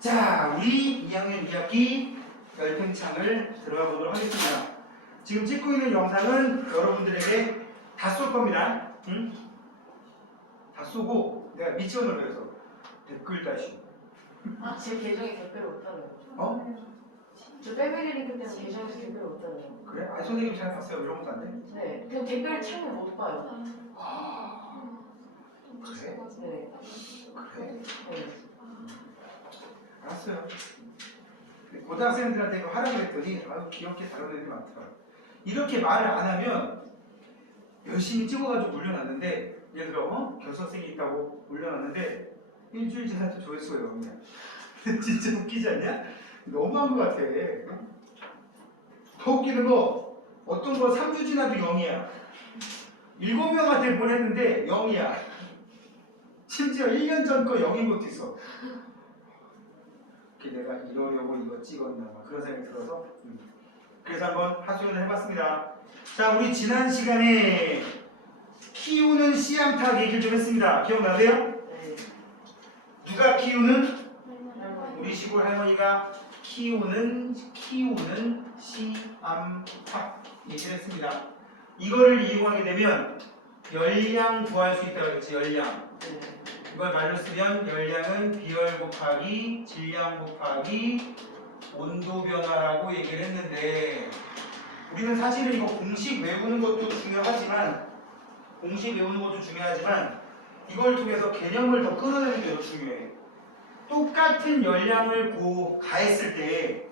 자, 우리 2학년 2학기 열팽창을 들어가 보도록 하겠습니다. 지금 찍고 있는 영상은 여러분들에게 다 쏠 겁니다. 응? 다 쏘고 내가 미치원을 해서 댓글 다시. 아, 제 계정에 댓글 못 달아요. 어? 저 패밀리 링크 때문에 계정에서 댓글 못 달아요. 그래? 아, 선생님 잘 봤어요. 이런 것도 안 돼? 네, 그냥 댓글 창을 못 봐요. 아, 그래? 네. 그래? 네. 알았어요. 고등학생들한테 이거 하라고 했더니 아주 귀엽게 다룬 애들이 많더라. 이렇게 말을 안 하면 열심히 찍어가지고 올려놨는데 예를 들어 교수생이 있다고 올려놨는데 일주일 지나서 조회수가 0이야. 진짜 웃기지 않냐? 너무한 것 같아. 더 웃기는 거 어떤 거 3주 지나도 0이야. 7명한테 보냈는데 0이야. 심지어 1년 전 거 0인 것도 있어. 내가 이러려고 이거 찍었나 막 그런 생각이 들어서 그래서 한번 하소연을 해봤습니다. 자, 우리 지난 시간에 키우는 씨암탉 얘기를 좀 했습니다. 기억나세요? 네. 누가 키우는? 할머니. 우리 시골 할머니가 키우는 씨암탉 얘기를 했습니다. 이거를 이용하게 되면 열량 구할 수 있다고 했지. 열량. 네. 이걸 말로 쓰면 열량은 비열 곱하기 질량 곱하기 온도 변화라고 얘기를 했는데 우리는 사실은 이거 공식 외우는 것도 중요하지만 이걸 통해서 개념을 더 끌어내는 게 더 중요해. 똑같은 열량을 가했을 때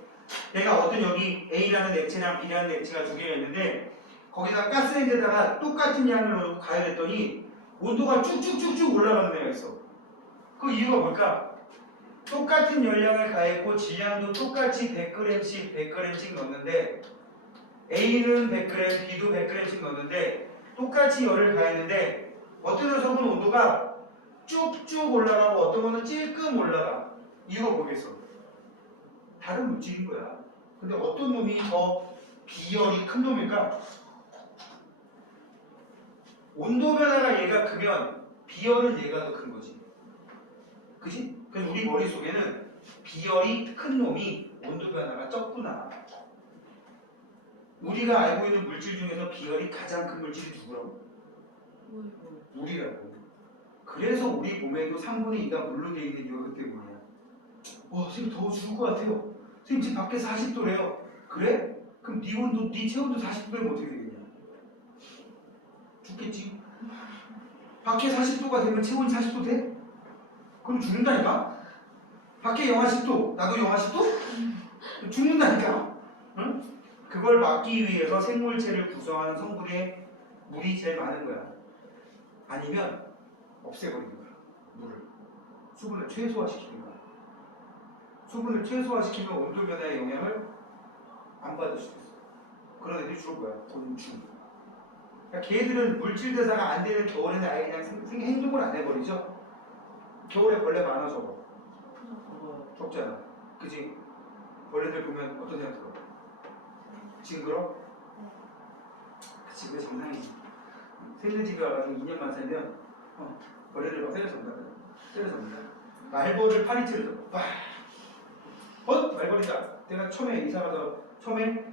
내가 어떤 여기 A라는 액체랑 B라는 액체가 두 개가 있는데 거기다 가스레인지에다가 똑같은 양을 넣고 가열했더니 온도가 쭉쭉쭉쭉 올라가는 애가 있어. 그 이유가 뭘까? 똑같은 열량을 가했고 질량도 똑같이 100g씩 넣었는데 A는 100g, B도 100g씩 넣었는데 똑같이 열을 가했는데 어떤 녀석은 온도가 쭉쭉 올라가고 어떤 거는 찔끔 올라가. 이유가 뭐겠어? 다른 물질인 거야. 근데 어떤 놈이 더 비열이 큰 놈일까? 온도 변화가 얘가 크면 비열은 얘가 더 큰 거지. 그지? 그래서 우리 머릿속에는 비열이 큰 놈이 온도 변화가 적구나. 우리가 알고 있는 물질 중에서 비열이 가장 큰 물질이 누구라고? 물이라고. 그래서 우리 몸에도 3분의 2가 물로 되어 있는 이유가 그때 뭐냐? 선생님 더워 죽을 것 같아요. 선생님 지금 밖에서 40도래요. 그래? 그럼 네 온도, 네 체온도 40도면 어떻게 되겠냐? 죽겠지. 밖에 40도가 되면 체온이 40도 돼? 그럼 죽는다니까? 밖에 영하 10도, 나도 영하 10도? 죽는다니까? 응? 그걸 막기 위해서 생물체를 구성하는 성분에 물이 제일 많은 거야. 아니면 없애버리는 거야. 물을. 수분을 최소화시키는 거야. 수분을 최소화시키면 온도 변화의 영향을 안 받을 수 있어. 그런 애들이 죽을 거야. 곤충. 그러니까 걔들은 물질 대사가 안 되는 겨울에는 아예 그냥 행동을 안 해버리죠. 겨울에 벌레 많아 적어. 적잖아. 그지? 벌레들 보면 어떤 생각 들어? 징그러? 그치, 그게 정상이지. 새 집에 와가지고 2년만 살면 벌레를 막 때려잡는다. 말벌을 파리채로 잡아. 말벌이다. 내가 처음에 이사가서 처음에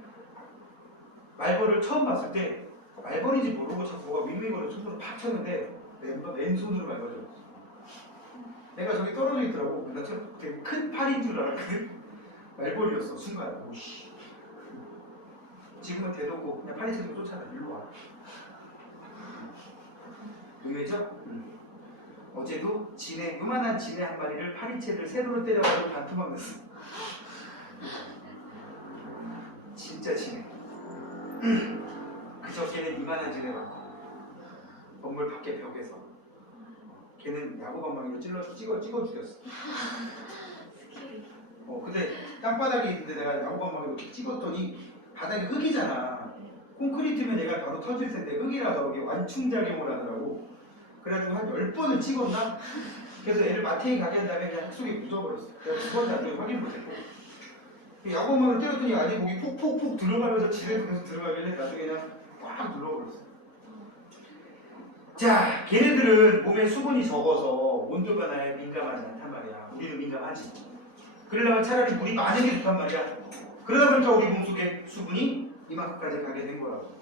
말벌을 처음 봤을 때 말벌인지 모르고 자꾸 뭐가 윙윙거려 손으로 팍 쳤는데 맨손으로 말벌 잡았어. 내가 저기 떨어져 있더라고. 나 되게 큰 팔인 줄 알았거든. 말벌이었어. 순간. 오씨. 지금은 대놓고 그냥 파리채로 쫓아다. 일로 와. 의외죠? 어제도 요만한 진해 한 마리를 파리채를 세로로 때려가지고 반토막 냈어. 진짜 진해. 그저께는 이만한 진해 봤고 건물 밖에 벽에서 걔는 야구방망이로 찍어 죽였어. 근데 땅바닥에 있는데 내가 야구방망이로 이렇게 찍었더니 바닥이 흙이잖아. 콘크리트면 얘가 바로 터질 텐데 흙이라서 이게 완충작용을 하더라고. 그래가지고 한 10번을 찍었나? 그래서 얘를 마트에 가게 한 다음에 그냥 흙 속에 묻어버렸어. 내가 2번 나중에 확인 못했고 야구방망이를 때렸더니 아니 목이 폭폭폭 들어가면서 집에 두면서 들어가길래 나중에 그냥 꽉 눌러버렸어. 자, 걔네들은 몸에 수분이 적어서 온도 변화에 민감하지 않단 말이야. 우리는 민감하지. 그러려면 차라리 물이 많은 게 좋단 말이야. 그러다 보니까 우리 몸속에 수분이 이만큼까지 가게 된 거라고.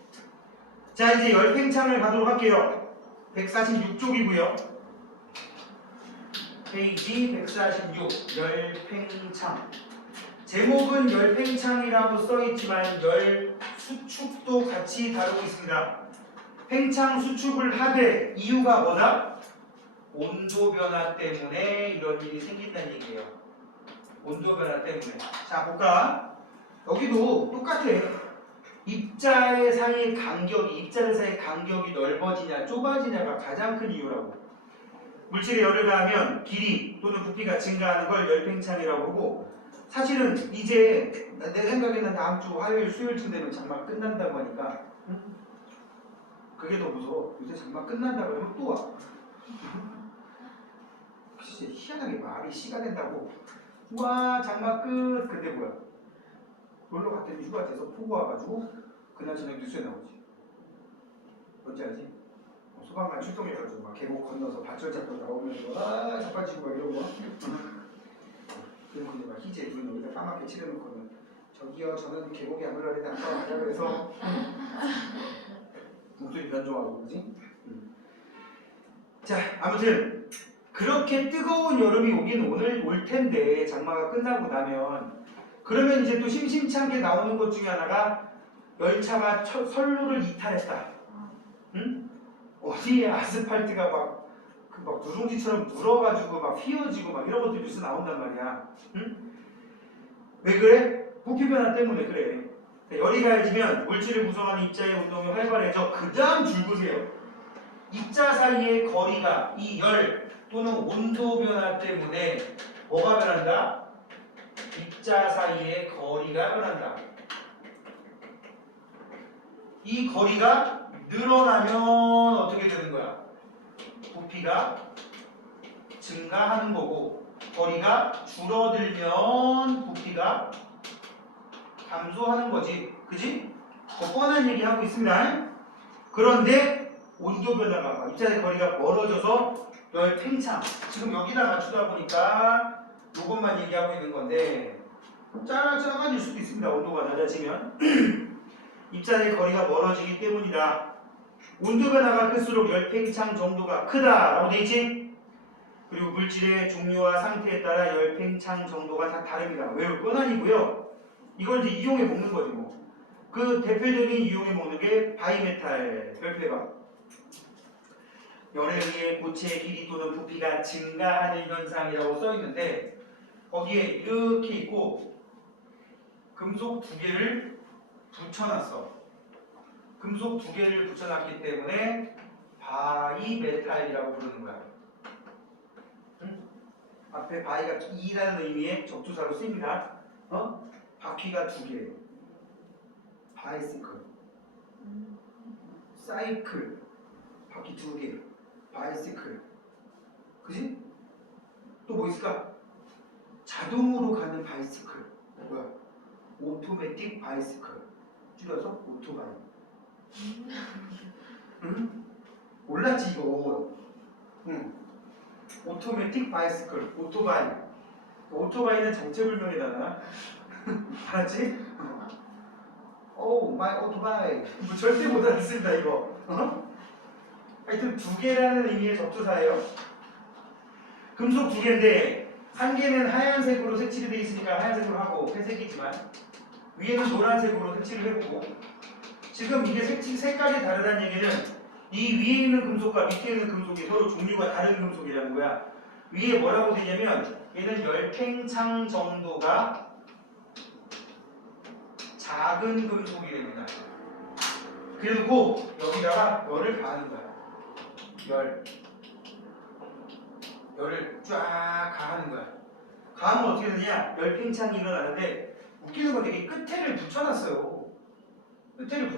자, 이제 열팽창을 가도록 할게요. 146쪽이고요. 페이지 146 열팽창. 제목은 열팽창이라고 써있지만 열수축도 같이 다루고 있습니다. 팽창 수축을 하되 이유가 뭐다? 온도 변화 때문에 이런 일이 생긴다는 얘기예요. 온도 변화 때문에. 자, 볼까? 여기도 똑같아. 입자의 사이의 간격이 넓어지냐 좁아지냐가 가장 큰 이유라고. 물질에 열을 가하면 길이 또는 부피가 증가하는 걸 열팽창이라고 하고, 사실은 이제 내 생각에는 다음 주 화요일 수요일쯤 되면 장마가 끝난다고 하니까 그게 더 무서워. 요새 장마 끝난다고 하면 또 와. 진짜 희한하게 말이 시가 된다고. 와 장마 끝. 근데 뭐야? 놀러 갔더니 휴가 돼서 폭우 와가지고 그날 저녁 뉴스에 나오지. 뭔지 알지? 소방관 출동해가지고 막 계곡 건너서 밧줄 잡고 나오면서 아 자빠지고 막 이러고 그리고 이제 막 희재 눈 여기다 까맣게 칠해놓고는 저기요 저는 계곡에 안 올라가는데 안 가요 그래서 목소리 변종하고 그지? 자 아무튼 그렇게 뜨거운 여름이 오긴 오늘 올 텐데 장마가 끝나고 나면 그러면 이제 또 심심찮게 나오는 것 중에 하나가 열차가 선로를 이탈했다. 응? 어디에 아스팔트가 막 누룽지처럼 물어가지고 막 휘어지고 막 이런 것들 뉴스 나온단 말이야. 응? 왜 그래? 부피 변화 때문에 그래. 열이 가해지면 물질을 구성하는 입자의 운동이 활발해져. 그 다음 줄 보세요. 입자 사이의 거리가 이 열 또는 온도 변화 때문에 뭐가 변한다? 입자 사이의 거리가 변한다. 이 거리가 늘어나면 어떻게 되는 거야? 부피가 증가하는 거고, 거리가 줄어들면 부피가 감소하는 거지. 그지? 뻔한 얘기 하고 있습니다. 그런데 온도 변화가 입자의 거리가 멀어져서 열팽창. 지금 여기다 맞추다 보니까 이것만 얘기하고 있는 건데 작아질 수도 있습니다. 온도가 낮아지면. 입자의 거리가 멀어지기 때문이다. 온도 변화가 클수록 열팽창 정도가 크다라고 돼 있지? 그리고 물질의 종류와 상태에 따라 열팽창 정도가 다 다릅니다. 왜 뻔한이고요. 이걸 이제 이용해 먹는 거지 뭐. 그 대표적인 이용해 먹는 게 바이메탈 별표해봐. 열에 의해 고체의 길이 또는 부피가 증가하는 현상이라고 써 있는데 거기에 이렇게 있고 금속 두 개를 붙여놨어. 금속 두 개를 붙여놨기 때문에 바이메탈이라고 부르는 거야. 응? 앞에 바이가 2라는 의미의 접두사로 쓰입니다. 바퀴가 두 개. 바이시클. 사이클. 바퀴 두 개. 바이시클. 그지? 또 뭐 있을까? 자동으로 가는 바이시클. 뭐야? 오토매틱 바이시클. 줄여서 오토바이. 응? 몰랐지 이거. 응. 오토매틱 바이시클. 오토바이. 오토바이는 정체불명이잖아. 알았지? 오 마이 오토바이. 뭐 절대 못 알아듣습니다 이거. 하여튼 두 개라는 의미의 접두사예요. 금속 두 개인데 한 개는 하얀색으로 색칠이 되어 있으니까 하얀색으로 하고 회색이지만 위에는 노란색으로 색칠을 했고, 지금 이게 색깔이 다르다는 얘기는 이 위에 있는 금속과 밑에 있는 금속이 서로 종류가 다른 금속이라는 거야. 위에 뭐라고 되냐면 얘는 열팽창 정도가 작은 금속이 됩니다. 그리고 여기다가 열을 가하는 거야. 열을 쫙 가하는 거야. 가하면 어떻게 되냐? 열팽창이 일어나는데 웃기는 건 되게 끝에를 붙여놨어요. 끝에를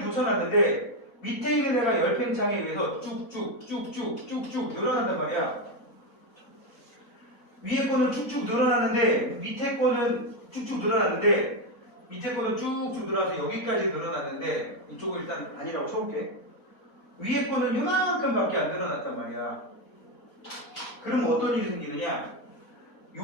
붙여놨는데 밑에 있는 애가 열팽창에 의해서 쭉쭉 늘어난단 말이야. 위에 거는 쭉쭉 늘어나는데 밑에 거는 쭉쭉 늘어나는데 밑에 거는 쭉쭉 늘어나서 여기까지 늘어났는데 이쪽은 일단 아니라고 쳐볼게. 위에 거는 요만큼밖에 안 늘어났단 말이야. 그럼 어떤 일이 생기느냐?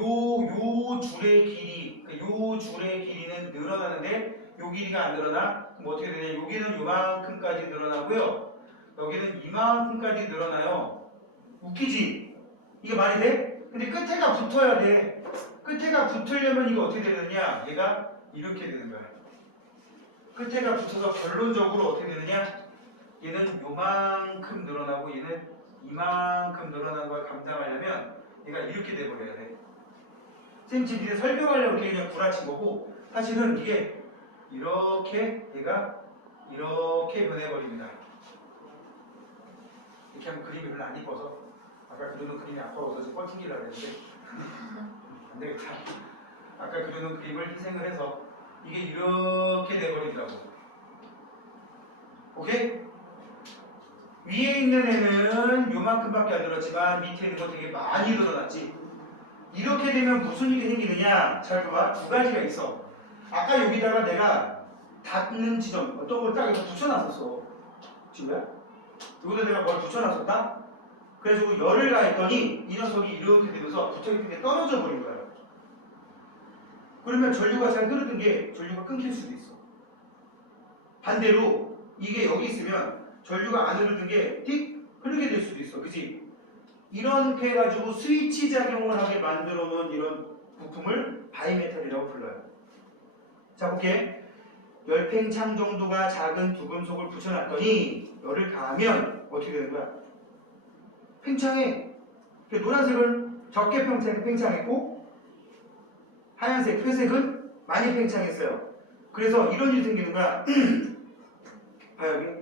요 줄의 길이, 요 줄의 길이는 늘어나는데 요 길이가 안 늘어나? 그럼 어떻게 되냐? 여기는 요만큼까지 늘어나고요. 여기는 이만큼까지 늘어나요. 웃기지? 이게 말이 돼? 근데 끝에가 붙어야 돼. 끝에가 붙으려면 이거 어떻게 되느냐? 얘가 이렇게 되는 거야. 끝에가 붙어서 결론적으로 어떻게 되느냐? 얘는 요만큼 늘어나고 얘는 이만큼 늘어나는 걸 감당하려면 얘가 이렇게 돼버려야 돼. 쌤 지금 이제 설명하려고 이렇게 그냥 구라친 거고 사실은 이게 이렇게 얘가 이렇게 변해버립니다. 이렇게 하면 그림이 별로 안 이뻐서 아까 그려놓은 그림이 아까워서 지금 뻘튕기려고 했는데 안 되겠다. 아까 그려놓은 그림을 희생을 해서 이게 이렇게 돼버리더라고. 오케이? 위에 있는 애는 요만큼밖에 안 늘었지만 밑에 있는 거 되게 많이 늘어났지. 이렇게 되면 무슨 일이 생기느냐? 잘 봐봐. 두 가지가 있어. 아까 여기다가 내가 닿는 지점 어떤 걸 딱 이렇게 붙여놨었어. 지금야? 여기다 내가 뭘 붙여놨었다? 그래서 열을 가했더니 이 녀석이 이렇게 되면서 붙어있는 게 떨어져 버린 거야. 그러면 전류가 잘 흐르던 게 전류가 끊길 수도 있어. 반대로 이게 여기 있으면 전류가 안 흐르던 게 띡 흐르게 될 수도 있어. 그치? 이렇게 해가지고 스위치 작용을 하게 만들어 놓은 이런 부품을 바이메탈이라고 불러요. 자, 볼게. 열팽창 정도가 작은 두 금속을 붙여놨더니 열을 가하면 어떻게 되는 거야? 팽창해. 노란색은 적게 팽창했고 하얀색, 회색은 많이 팽창했어요. 그래서 이런 일이 생기는 거야. 봐 여기.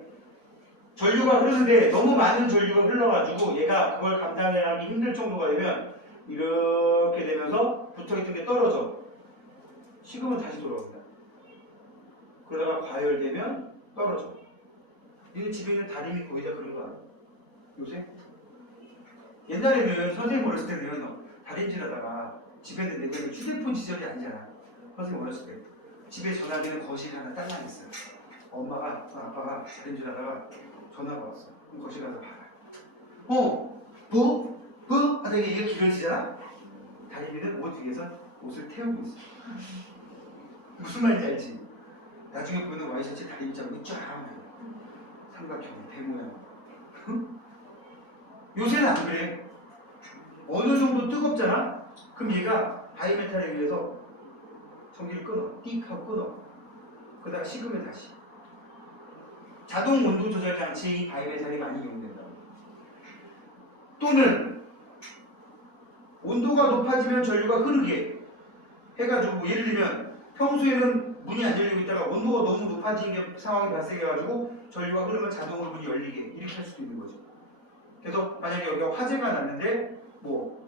전류가 흐르는데 너무 많은 전류가 흘러가지고 얘가 그걸 감당하기 힘들 정도가 되면 이렇게 되면서 붙어있던 게 떨어져. 식으면 다시 돌아옵니다. 그러다가 과열되면 떨어져. 니네 집에 있는 다리미 거의 다 그런 거 알아? 요새? 옛날에는 선생님 어렸을 때는 다림질하다가 집에는 내가 휴대폰 시절이 아니잖아. 선생님 어렸을 때 집에 전화기는 거실에 하나 딸랑 있어요. 엄마가 아빠가 다림질하다가 전화가 왔어. 그럼 거실 가서 봐라. 뭐? 하다가 이게 길어지잖아. 다림이는 옷 위에서 옷을 태우고 있어. 무슨 말인지 알지? 나중에 보면 와이셔츠 다리 자국이 쫙 나요. 삼각형, 대모양. 요새는 안 그래. 어느 정도 뜨겁잖아? 그럼 얘가 바이메탈에 의해서 전기를 끊어. 띡 하고 끊어. 그러다가 식으면 다시. 자동 온도 조절 장치 바이메탈이 많이 이용된다. 또는 온도가 높아지면 전류가 흐르게 해가지고 예를 들면 평소에는 문이 안 열리고 있다가 온도가 너무 높아진 게 상황이 발생해가지고 전류가 흐르면 자동으로 문이 열리게 이렇게 할 수도 있는 거죠. 그래서 만약에 여기가 화재가 났는데 뭐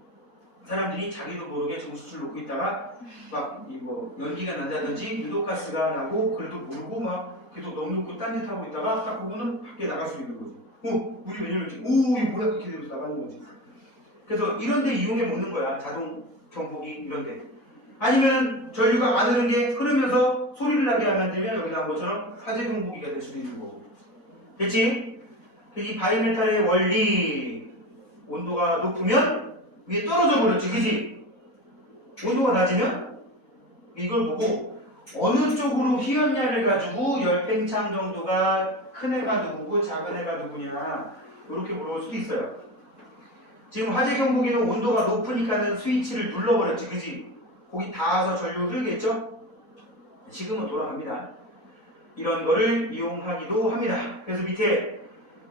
사람들이 자기도 모르게 정수줄 놓고 있다가 막 연기가 난다든지 유독가스가 나고 그래도 모르고 막 계속 넣어놓고 딴짓 하고 있다가 딱 보면은 밖에 나갈 수 있는 거지. 문이 왜 열렸지? 이게 뭐야? 이렇게 되면서 나가는 거지. 그래서 이런 데 이용해 먹는 거야. 자동 경보기 이런 데. 아니면 전류가 안 흐르는 게 흐르면서 소리를 나게 만들면 여기 나온 것처럼 화재 경보기가 될 수도 있는 거고. 됐지? 이 바이메탈의 원리 온도가 높으면 위에 떨어져 버렸지. 그지? 온도가 낮으면 이걸 보고 어느 쪽으로 휘었냐를 가지고 열팽창 정도가 큰 애가 누구고 작은 애가 누구냐 이렇게 물어볼 수도 있어요. 지금 화재 경보기는 온도가 높으니까는 스위치를 눌러버렸지. 그지? 거기 닿아서 전류 흐르겠죠? 지금은 돌아갑니다. 이런 거를 이용하기도 합니다. 그래서 밑에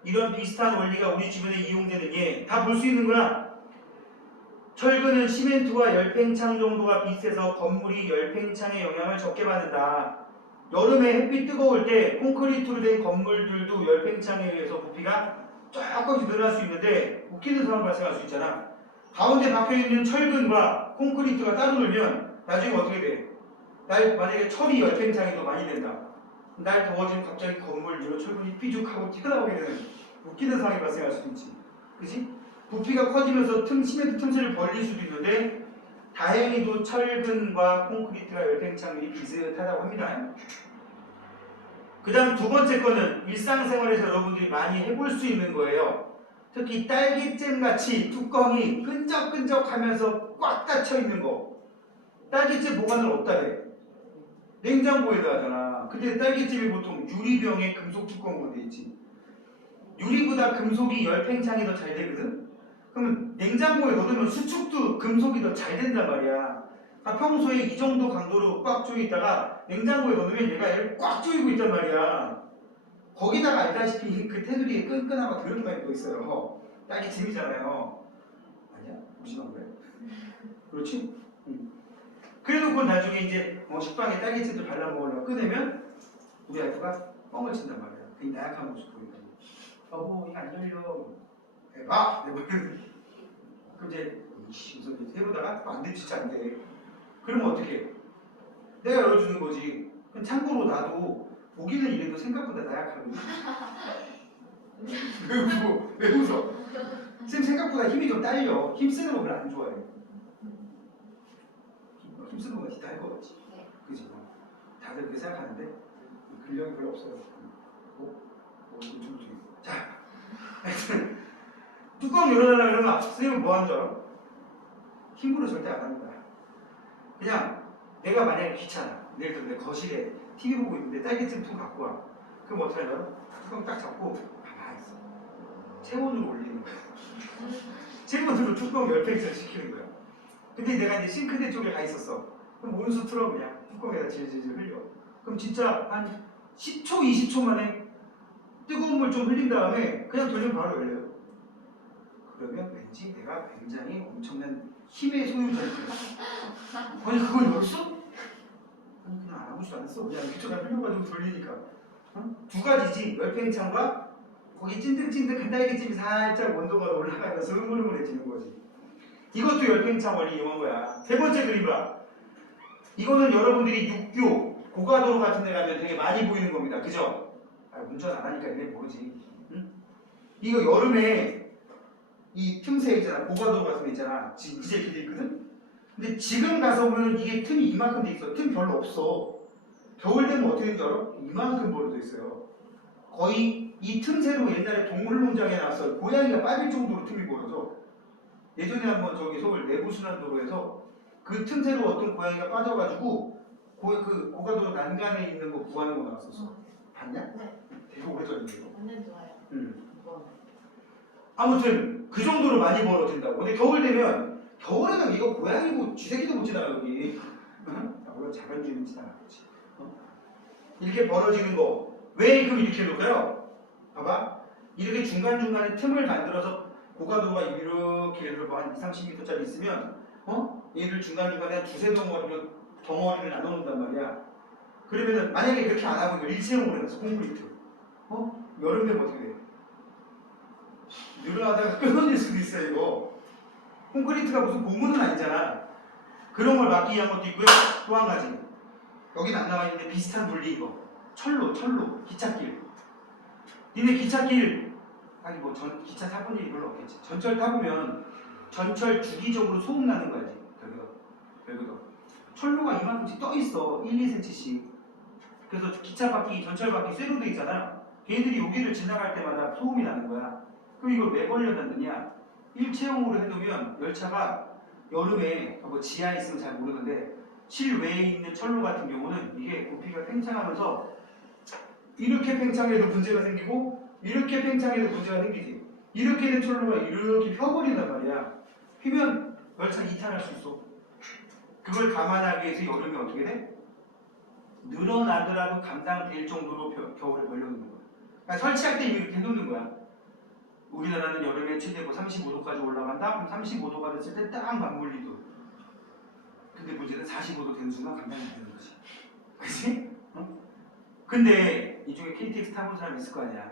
이런 비슷한 원리가 우리 주변에 이용되는 게 다 볼 수 있는 거야. 철근은 시멘트와 열팽창 정도가 비슷해서 건물이 열팽창의 영향을 적게 받는다. 여름에 햇빛 뜨거울 때 콘크리트로 된 건물들도 열팽창에 의해서 부피가 조금씩 늘어날 수 있는데 웃기는 상황 발생할 수 있잖아. 가운데 박혀있는 철근과 콘크리트가 따로 놀면 나중에 어떻게 돼? 만약에 철이 열팽창이 더 많이 된다. 날 더워지면 갑자기 건물 위로 철근이 삐죽하고 튀어나오게 되는 웃기는 상황이 발생할 수도 있지. 그치? 부피가 커지면서 시멘트 틈새를 벌릴 수도 있는데 다행히도 철근과 콘크리트가 열팽창률이 비슷하다고 합니다. 그 다음 두 번째 거는 일상생활에서 여러분들이 많이 해볼 수 있는 거예요. 특히 딸기잼 같이 뚜껑이 끈적끈적하면서 꽉 닫혀 있는 거. 딸기잼 보관을 어디다 해? 냉장고에다 하잖아. 근데 딸기잼이 보통 유리병에 금속 뚜껑으로 돼 있지. 유리보다 금속이 열팽창이 더 잘 되거든? 그러면 냉장고에 넣으면 수축도 금속이 더 잘 된단 말이야. 그러니까 평소에 이 정도 강도로 꽉 조여 있다가 냉장고에 넣으면 얘가 얘를 꽉 조이고 있단 말이야. 거기다가 알다시피 그 테두리에 끈끈하고 더럽게 많이 또 있어요. 딸기잼이잖아요. 아니야? 무심한 거야? 그렇지? 응. 그래도 그건 나중에 이제 식빵에 딸기잼도 발라 먹으려고 꺼내면 우리 아이가 뻥을 친단 말이야. 그게 나약한 모습 보인다고. 여보 이거 안 열려. 해봐. 그럼 이제 무슨 이제 해보다가 안 돼, 진짜 안 돼. 그러면 어떻게 해? 내가 열어주는 거지. 그럼 참고로 나도 보기는 이래도 생각보다 나약하거든. 왜 웃어? 왜 웃어? 쌤 생각보다 힘이 좀 딸려. 힘 쓰는 거 별로 안 좋아해. 힘 쓰는 거 진짜 할 거 같지. 그지? 다들 그렇게 생각하는데 근력이 별로 없어요. 좀 자, 하여튼 뚜껑 열어달라 그러면 선생님은 뭐 하는 줄 알아? 힘으로 절대 안 합니다. 그냥 내가 만약에 귀찮아. 예를 들어 내 거실에 TV 보고 있는데 딸기잼 통 갖고 와. 그럼 어떻게 하냐면 뚜껑 딱 잡고 가만히 있어. 체온으로 올리는 거야. 체온으로 뚜껑 열팽이를 시키는 거야. 근데 내가 이제 싱크대 쪽에 가 있었어. 그럼 온수 틀어 그냥 뚜껑에다 질질질 흘려. 그럼 진짜 한 10초, 20초 만에 뜨거운 물 좀 흘린 다음에 그냥 돌리면 바로 열려요. 그러면 왠지 내가 굉장히 엄청난 힘의 소유자일 거야. 아니 그걸 열었어? 아니 그냥 아무것도 안 했어. 그냥 그쪽에 흘려가지고 돌리니까. 어? 두 가지지. 열팽창과 거기 찐득찐득한 딸기찜이 살짝 온도가 올라가면서 흐물흐물해지는 거지. 이것도 열팽창 원리 이용한 거야. 세 번째 그림 봐. 이거는 여러분들이 육교, 고가도로 같은 데 가면 되게 많이 보이는 겁니다. 그죠? 운전 안 하니까 이게 모르지. 응? 이거 여름에 이 틈새 있잖아. 고가도로 같은 데 있잖아. 지금 이제 길이 있거든? 근데 지금 가서 보면 이게 틈이 이만큼 돼 있어. 틈 별로 없어. 겨울 되면 어떻게 되는 줄 알아? 이만큼 벌어져 있어요. 거의 이 틈새로 옛날에 동물농장에 나왔어요. 고양이가 빠질 정도로 틈이 벌어져. 예전에 한번 저기 서울 내부순환도로에서 그 틈새로 어떤 고양이가 빠져가지고 그 고가도로 난간에 있는 거 구하는 거 나왔었어. 봤냐? 네. 되게 오래전인데 이거. 완전 좋아요. 아무튼 그 정도로 많이 벌어진다고. 근데 겨울 되면 겨울에는 이거 고양이고 쥐새끼도 못 지나가 여기. 응? 물론 작은 쥐는 지나가겠지. 이렇게 벌어지는 거. 왜 그럼 이렇게 해놓을까요? 봐봐. 이렇게 중간중간에 틈을 만들어서 고가도가 이렇게 예를 들어 한 20-30m짜리 있으면 얘를 중간중간에 한 두세 덩어리를 나눠놓는단 말이야. 그러면은 만약에 이렇게 안 하고 일체형으로 해놨어. 콘크리트. 여름 되면 어떻게 돼? 늘어나다가 끊어질 수도 있어요. 이거. 콘크리트가 무슨 고무는 아니잖아. 그런 걸 막기 위한 것도 있고요. 또 한 가지. 여기는 안 나와 있는데 비슷한 논리 이거. 철로, 기찻길. 니네 기찻길, 아니 뭐 기차 타본 일이 별로 없겠지. 전철 타보면 전철 주기적으로 소음 나는 거야지. 별거도. 철로가 이만큼씩 떠 있어. 1-2cm씩. 그래서 기차 바퀴, 전철 바퀴 쇠로 돼 있잖아. 걔들이 여기를 지나갈 때마다 소음이 나는 거야. 그럼 이걸 왜 벌려놨느냐? 일체형으로 해두면 열차가 여름에 뭐 지하에 있으면 잘 모르는데 실외에 있는 철로 같은 경우는 이게 부피가 팽창하면서 이렇게 팽창해도 문제가 생기고 이렇게 팽창해도 문제가 생기지. 이렇게 된 철로가 이렇게 펴버린단 말이야. 휘면 열차 이탈할 수 있어. 그걸 감안하기 위해서 여름에 어떻게 돼? 늘어나더라도 감당될 정도로 겨울에 벌려놓는 거야. 그러니까 설치할 때 이미 이렇게 해놓는 거야. 우리나라는 여름에 최대 35도까지 올라간다? 그럼 35도가 됐을 때 딱 맞물리도. 근데 문제는 45도 되는 순간 감당이 안 되는 거지. 그치? 근데 이 중에 KTX 타본 사람 있을 거 아니야.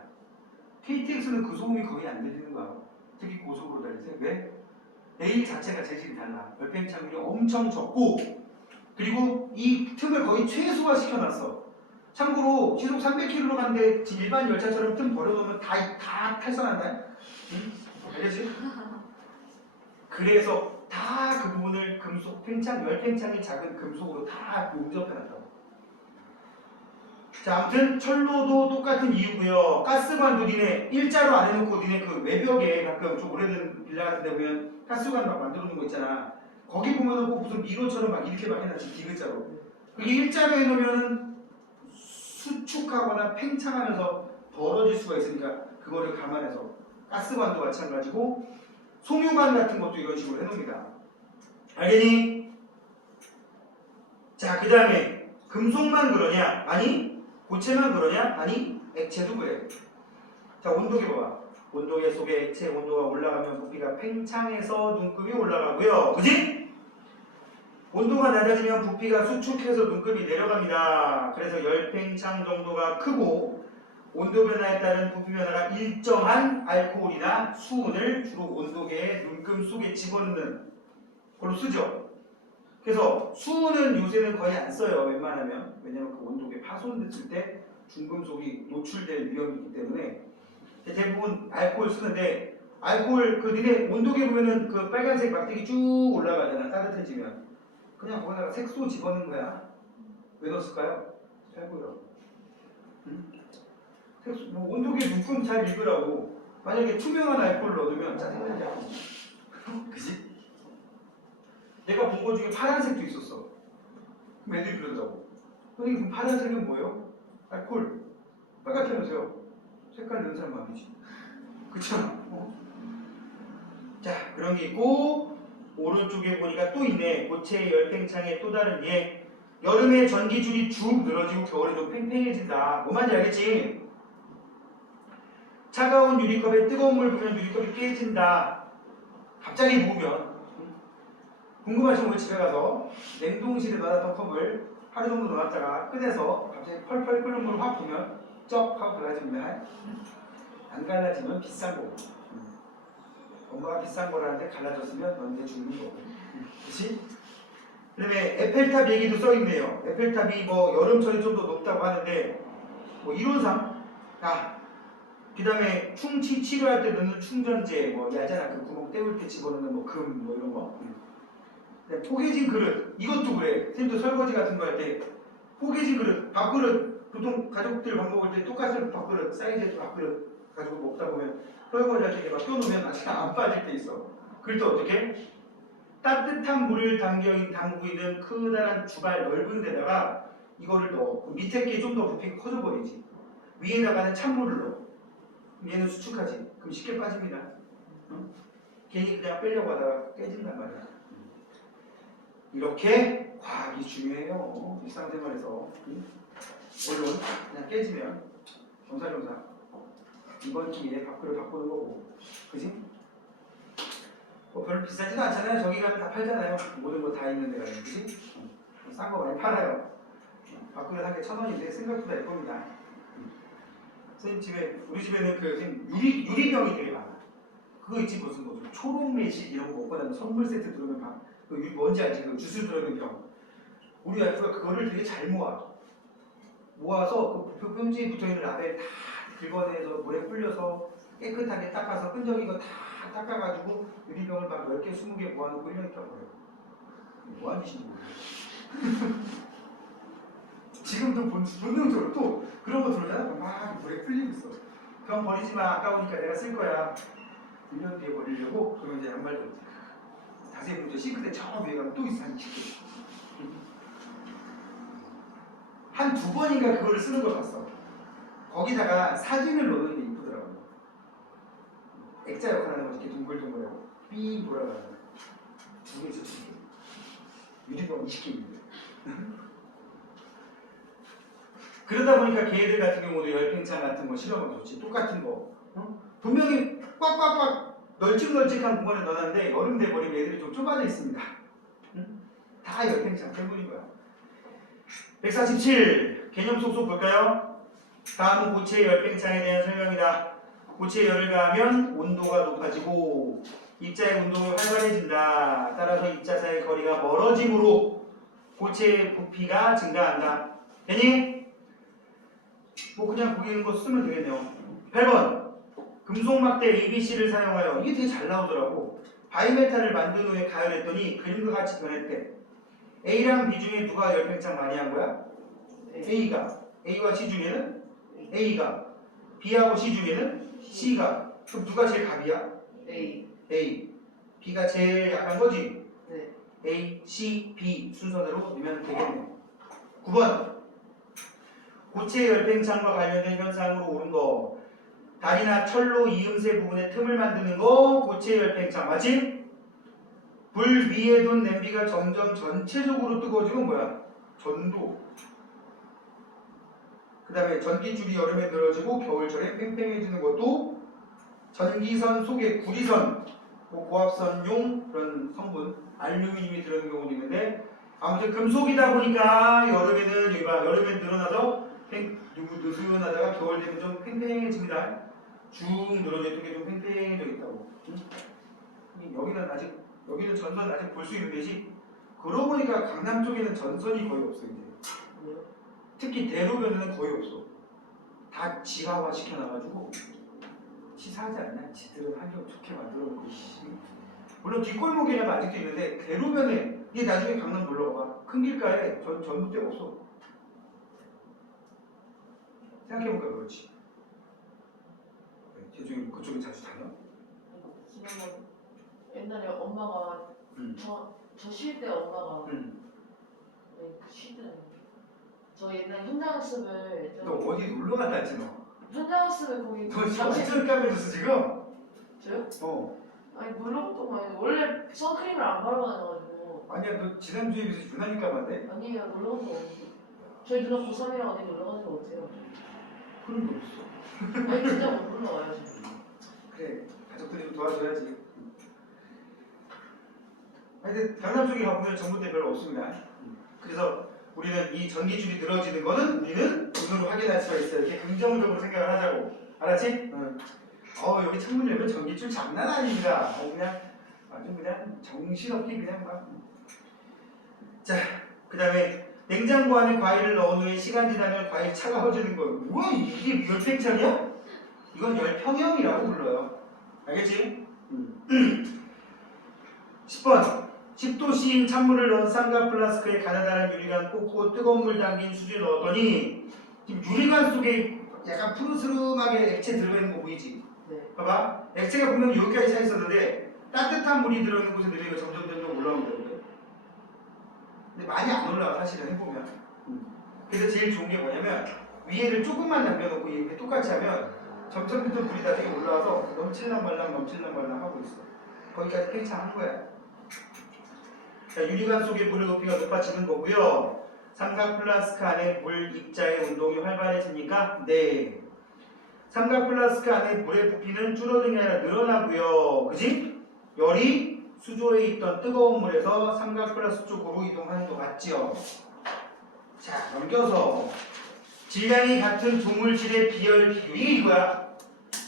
KTX는 그 소음이 거의 안 들리는 거야. 특히 고속으로 달리세요. 왜? 레일 자체가 재질이 달라. 열팽창률이 엄청 적고 그리고 이 틈을 거의 최소화 시켜놨어. 참고로 시속 300km로 가는데 일반 열차처럼 틈 버려놓으면 다 탈선한다. 응? 알겠지? 그래서 다 그 부분을 금속 팽창, 열팽창이 작은 금속으로 다 용접해놨다고. 자, 아무튼 철로도 똑같은 이유고요. 가스관도 니네 일자로 안 해놓고 니네 그 외벽에 가끔 좀 오래된 빌라 같은 데 보면 가스관 막 만들어 놓은 거 있잖아. 거기 보면은 꼭 무슨 미로처럼 막 이렇게 막 해놨지, 디귿자로. 그게 일자로 해놓으면은 수축하거나 팽창하면서 벌어질 수가 있으니까 그거를 감안해서 가스관도 마찬가지고 송유관 같은 것도 이런 식으로 해놓습니다. 알겠니? 자, 그 다음에 금속만 그러냐? 아니 고체만 그러냐? 아니 액체도 그래. 자, 온도계 봐봐. 온도계 속에 액체 온도가 올라가면 부피가 팽창해서 눈급이 올라가고요. 그지? 온도가 낮아지면 부피가 수축해서 눈급이 내려갑니다. 그래서 열팽창 정도가 크고 온도 변화에 따른 부피 변화가 일정한 알코올이나 수은을 주로 온도계의 눈금 속에 집어넣는 걸로 쓰죠. 그래서 수은은 요새는 거의 안 써요. 웬만하면. 왜냐면 그 온도계 파손됐을 때 중금속이 노출될 위험이 있기 때문에 대부분 알코올 쓰는데 알코올 그 니네 온도계 보면은 그 빨간색 막대기 쭉 올라가잖아. 따뜻해지면. 그냥 거기다가 색소 집어넣는 거야. 왜 넣었을까요? 잘 보여. 응? 색소, 뭐 온도계 눈금 잘 읽으라고. 만약에 투명한 알코올 넣어두면 짜증나지 않아. 그지? 내가 본 거 중에 파란색도 있었어. 그럼 애들이 그러더라고. 선생님, 그럼 파란색은 뭐예요? 알코올. 빨갛게 하면서요. 색깔 넣는 사람 마음이지. 그렇잖아. 자, 그런 게 있고 오른쪽에 보니까 또 있네. 고체 열팽창의 또 다른 예. 여름에 전기줄이 쭉 늘어지고 겨울에 좀 팽팽해진다. 뭐 말인지 알겠지? 차가운 유리컵에 뜨거운 물 부으면 유리컵이 깨진다. 갑자기 부으면 궁금하시면 우리 집에 가서 냉동실에 넣어놨던 컵을 하루 정도 넣었다가 꺼내서 갑자기 펄펄 끓는 물을 확 부으면 쩍 하고 갈라집니다. 안 갈라지면 비싼 거고. 엄마가 비싼 거라는데 갈라졌으면 너한테 죽는 거고. 그치? 그 다음에 에펠탑 얘기도 써있네요. 에펠탑이 뭐 여름철에 좀 더 높다고 하는데 뭐 이론상 그 다음에 충치 치료할 때 넣는 충전재 뭐 야잖아. 그 구멍 때울 때 집어넣는 뭐 금 뭐 이런 거. 포개진 그릇 이것도 그래. 선생님도 설거지 같은 거 할 때 포개진 그릇 밥그릇 보통 가족들 밥 먹을 때 똑같은 밥그릇 사이즈의 밥그릇 가지고 먹다 보면 설거지 할 때 막 껴놓으면 아직 안 빠질 때 있어. 그럴 때 어떻게? 따뜻한 물을 담고 있는 크다란 주발 넓은 데다가 이거를 넣어. 밑에 게 좀 더 부피가 커져 버리지. 위에다가는 찬물을 넣어. 얘는 수축하지. 그럼 쉽게 빠집니다. 응? 괜히 그냥 빼려고 하다가 깨진단 말이야. 이렇게 과학이 중요해요. 일상생활에서. 물론 그냥 깨지면 겸사겸사 이번 기회에 밥그릇 바꾸는 거고. 그지? 뭐 별로 비싸지도 않잖아요. 저기 가면 다 팔잖아요. 모든 거 다 있는 데가. 그지? 싼 거 많이 팔아요. 밥그릇 한 개 1,000원인데 생각보다 예쁩니다. 선생님 집에, 우리 집에는 그 선생님 유리병이 되게 많아. 그거 있지 무슨 뭐 초록 매실 이런 거 먹고 나면 선물 세트 들어오면 막 그 뭔지 알지? 그 주스 들어있는 병. 우리 와이프가 그거를 되게 잘 모아서 그 표지에 붙어있는 라벨 다 긁어내서 물에 불려서 깨끗하게 닦아서 끈적인 거 다 닦아가지고 유리병을 막 10개, 20개 모아놓고 1년 있다 버려요. 뭐하는 짓인지 모르겠어요. 지금도 본능적으로 또 그런 거 들어오잖아. 막 물에 풀리고 있어. 병 버리지 마. 아까우니까 내가 쓸 거야. 1년 뒤에 버리려고 그러면 이제 양말도 없지. 자세히 보면 싱크대 저 위에 가면 또 있어. 한 2번인가 그거를 쓰는 걸 봤어. 거기다가 사진을 넣는 게 이쁘더라고요. 액자 역할하는 거 이렇게 동글동글하고 삥 돌아가는 거. 2개 있어, 2개. 유리병 20개 있는데. 그러다 보니까 걔들 같은 경우도 열팽창 같은 거 실험하면 좋지. 똑같은 거. 분명히 꽉꽉꽉 널찍널찍한 공간에 넣어놨는데 여름 돼버리면 애들이 좀 좁아져 있습니다. 다 열팽창 때문인 거야. 147 개념 속속 볼까요? 다음은 고체 열팽창에 대한 설명이다. 고체에 열을 가하면 온도가 높아지고 입자의 운동이 활발해진다. 따라서 입자 사이의 거리가 멀어지므로 고체의 부피가 증가한다. 되니? 뭐 그냥 거기 있는 거 쓰면 되겠네요. 8번 금속막대 ABC를 사용하여 이게 되게 잘 나오더라고. 바이메탈을 만든 후에 가열했더니 그림과 같이 변했대. A랑 B 중에 누가 열팽창 많이 한 거야? A가. A와 C 중에는 A가, B하고 C 중에는 C가. 그럼 누가 제일 갑이야? A. A. B가 제일 약한 거지? 네. A, C, B 순서대로 넣으면 되겠네요. 9번. 고체 열팽창과 관련된 현상으로 오른 거. 다리나 철로 이음새 부분에 틈을 만드는 거 고체 열팽창 맞지? 불 위에 둔 냄비가 점점 전체적으로 뜨거워지면 뭐야? 전도. 그 다음에 전기줄이 여름에 늘어지고 겨울철에 팽팽해지는 것도 전기선 속에 구리선, 뭐 고압선용 그런 성분, 알루미늄이 들어있는 경우도 있는데 아무튼 금속이다 보니까 여름에는 여름에 늘어나서 느슨하다가 겨울 되면 좀 팽팽해집니다. 쭉 늘어졌던 게 좀 팽팽해져 있다고. 여기는 전선 아직 볼 수 있는 데지. 그러고 보니까 강남 쪽에는 전선이 거의 없어 이제. 왜요? 특히 대로변에는 거의 없어. 다 지하화 시켜놔가지고 치사하지 않냐? 지들은 환경 좋게 만들어놓고. 물론 뒷골목에는 아직도 있는데 대로변에 이게 나중에 강남 놀러 가봐. 큰 길가에 전봇대가 없어. 생각해보니까 그렇지. 대중이 그쪽에 자주 다녀? 지난번 옛날에 엄마가 저 쉴 때 엄마가 쉴 때는 저 옛날 현장학습을 너 어디 놀러 갔다 왔지 너? 현장학습을 거기 너 지금 완전 까매졌어 지금? 저요? 어. 아니 놀러 갔던 거 아니에요. 원래 선크림을 안 바르고 다녀가지고. 아니야 너 지난주에 비해서 유난히 까만데? 아니에요. 놀러 간거 없는데. 저희 누나 고3이랑 어디 놀러 가는 거 못해요. 그런 게 없어. 아니 진짜 못 놀러 와요 지금. 그래 가족들이 좀 도와줘야지. 하여튼 강남 쪽에 가보면 전봇대 별로 없습니다. 그래서 우리는 이 전기줄이 늘어지는 거는 우리는 눈으로 확인할 수가 있어요. 이렇게 긍정적으로 생각을 하자고. 알았지? 응. 여기 창문 열면 전기줄 장난 아닙니다. 그냥 아주 그냥 정신없게 그냥 막. 자, 그 다음에 냉장고 안에 과일을 넣은 후에 시간 지나면 과일 차가워지는 거. 뭐야 이게 열팽창이야? 이건 열평형이라고 불러요. 알겠지? 10번. 10도씨인 찬물을 넣은 쌍각 플라스크에 가느다란 유리관 꽂고 뜨거운 물 담긴 수지를 넣었더니 지금 유리관 속에 약간 푸르스름하게 액체 들어가 있는 거 보이지? 네. 봐봐. 액체가 분명 여기까지 차 있었는데 따뜻한 물이 들어있는 곳에 넣으니까 점점 올라오거든요. 근데 많이 안 올라와 사실은 해보면. 그래서 제일 좋은 게 뭐냐면 위에를 조금만 남겨놓고 이렇게 똑같이 하면 점점 물이 나중에 올라와서 넘칠랑 말랑 하고 있어. 거기까지 팽창한 거야. 자, 유리관 속의 물의 높이가 높아지는 거고요. 삼각 플라스크 안에 물 입자의 운동이 활발해지니까 네. 삼각 플라스크 안에 물의 부피는 줄어드는 게 아니라 늘어나고요. 그지? 열이 수조에 있던 뜨거운 물에서 삼각 플라스크 쪽으로 이동하는 거 맞죠? 자, 넘겨서 질량이 같은 두 물질의 비열 비율이 이거야.